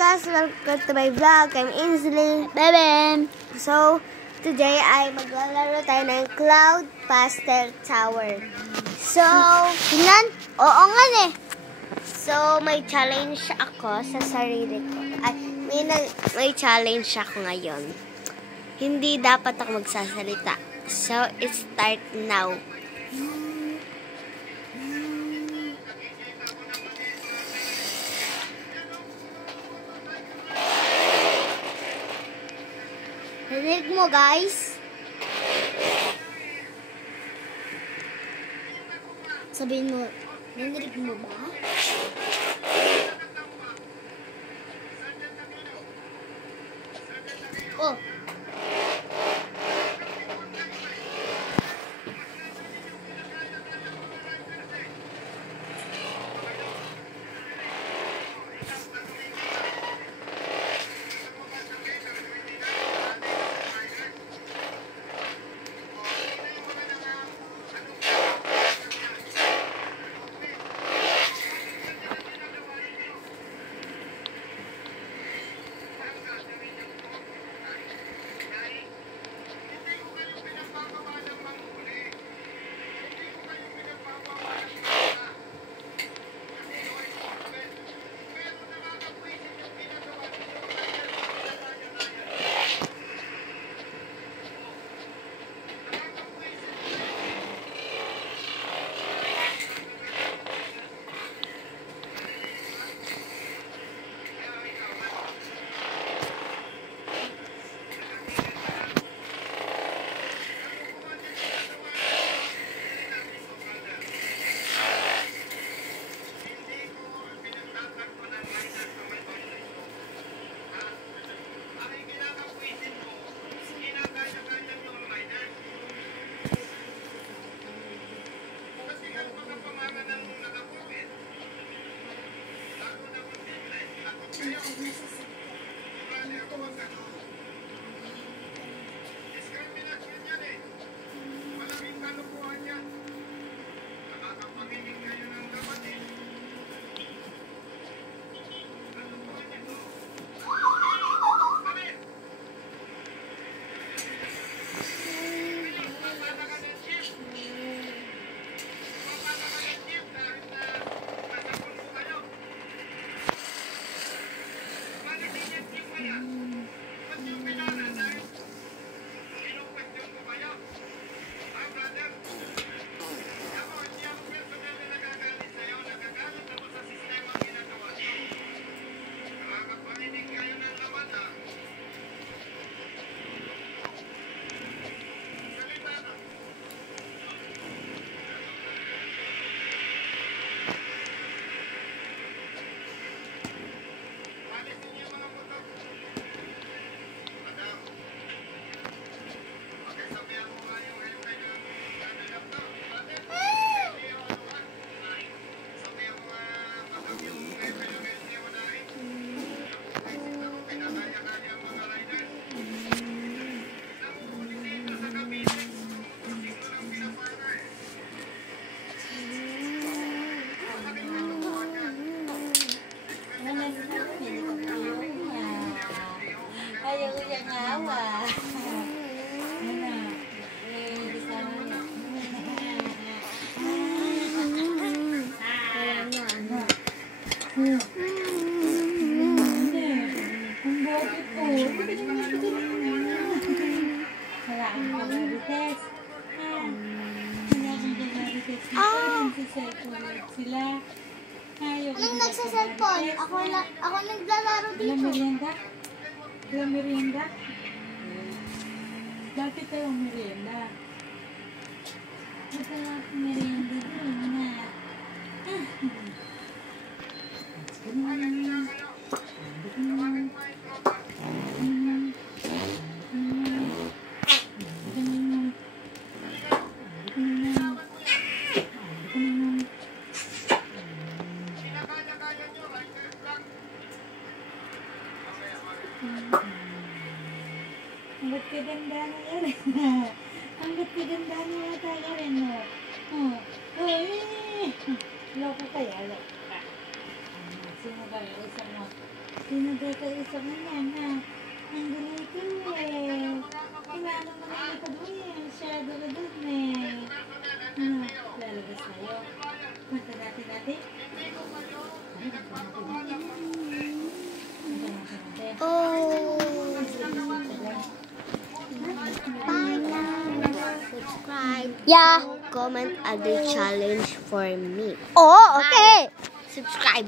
guys, welcome to my vlog. I'm Ainsley. Bebe. So, today ay maglalaro tayo ng Cloud Pastel Tower. So, tingnan? Oo nga eh. So, may challenge ako sa sarili ko. Ay, may challenge ako ngayon. Hindi dapat ako magsasalita. So, it start now. Narinig mo, guys? Sabihin mo, narinig mo ba? Oh. Sila. Anong nagsa-cellphone? Ako naglalaro dito. Walang merienda? Bakit walang merienda? Ba't walang merienda doon na? Ang ganda na yan. Ang ganda na yata yan. Loko kaya. Loko ka. Sino ba yung isa mo? Pinagkakaisap mo yan, ha? Ang galing ko eh. Kailangan mo naman ito doon. Shadow ka doon eh. Ano? Lalabas tayo. Punta natin natin. Oh. Bye now. Subscribe. Yeah. Comment other challenge for me. Oh, okay. Subscribe.